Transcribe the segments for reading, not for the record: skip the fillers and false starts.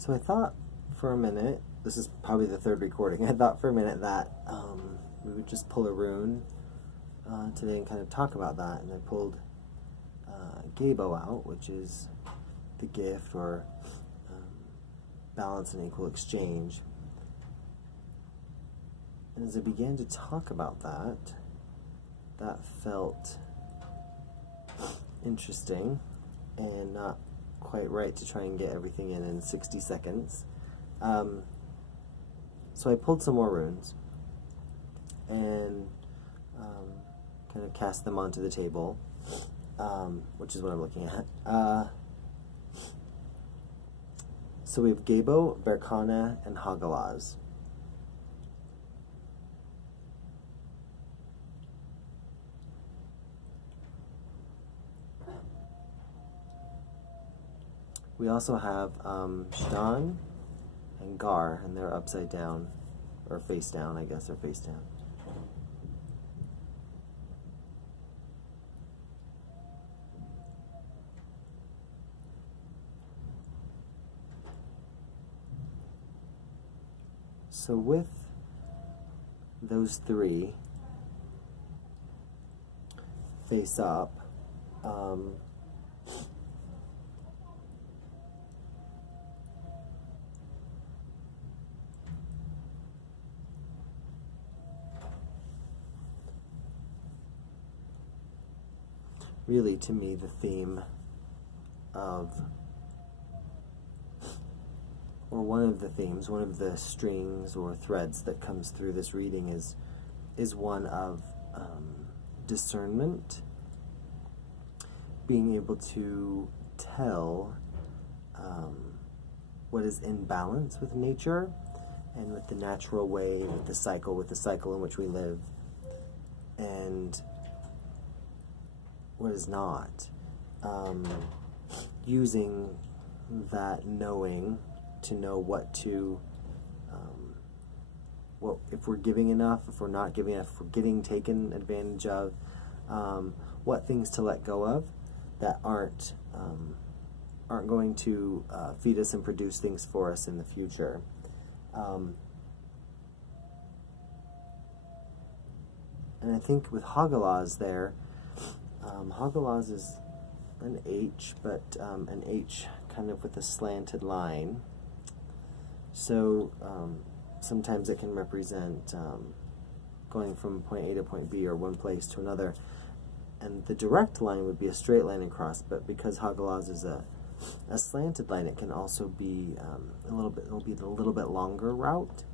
So I thought for a minute, this is probably the third recording, I thought for a minute that we would just pull a rune today and kind of talk about that. And I pulled Gebo out, which is the gift or balance and equal exchange. And as I began to talk about that, that felt interesting and not quite right to try and get everything in 60 seconds. So I pulled some more runes and kind of cast them onto the table, which is what I'm looking at. So we have Gebo, Berkana, and Hagalaz. We also have Shdan and Gar, and they're upside down, or face down, I guess they're face down. So with those three face up, really, to me, the theme of, or one of the themes, one of the strings or threads that comes through this reading is one of discernment, being able to tell what is in balance with nature and with the natural way, with the cycle in which we live, and what is not. Using that knowing to know what to, if we're giving enough, if we're not giving enough, if we're getting taken advantage of, what things to let go of that aren't going to feed us and produce things for us in the future. And I think with Hagalaz there, Hagalaz is an H, but an H kind of with a slanted line. So sometimes it can represent going from point A to point B, or one place to another. And the direct line would be a straight line across, but because Hagalaz is a slanted line, it can also be it'll be a little bit longer route.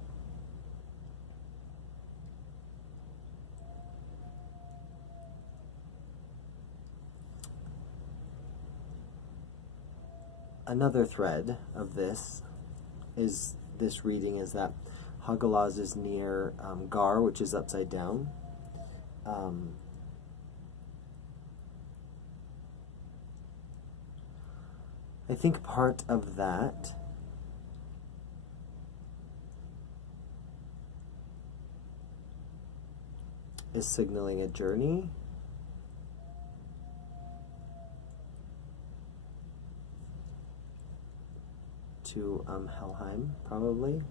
Another thread of this reading is that Hagalaz is near Gar, which is upside down. I think part of that is signaling a journey. To Helheim, probably.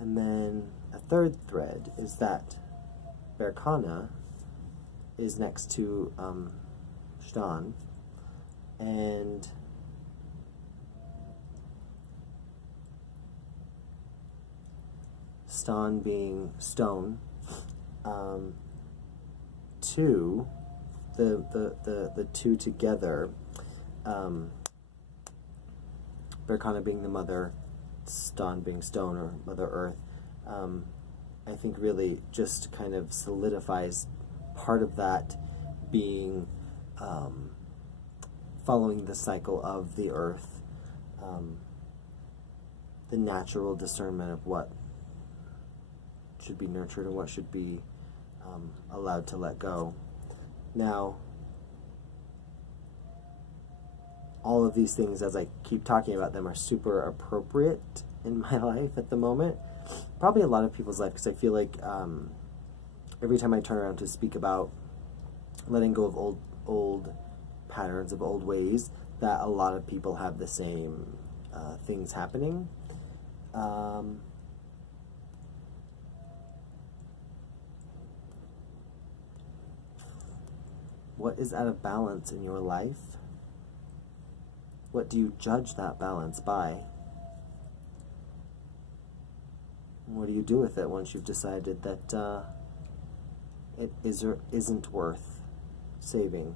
And then a third thread is that Berkana is next to Shdan, and Stan being stone, two, the two together, Berkana being the mother, Stan being stone or Mother Earth, I think really just kind of solidifies part of that being following the cycle of the earth, the natural discernment of what should be nurtured and what should be allowed to let go. Now, all of these things, as I keep talking about them, are super appropriate in my life at the moment. Probably a lot of people's life, because I feel like every time I turn around to speak about letting go of old patterns of old ways, that a lot of people have the same things happening. What is out of balance in your life? What do you judge that balance by? What do you do with it once you've decided that it is or isn't worth saving?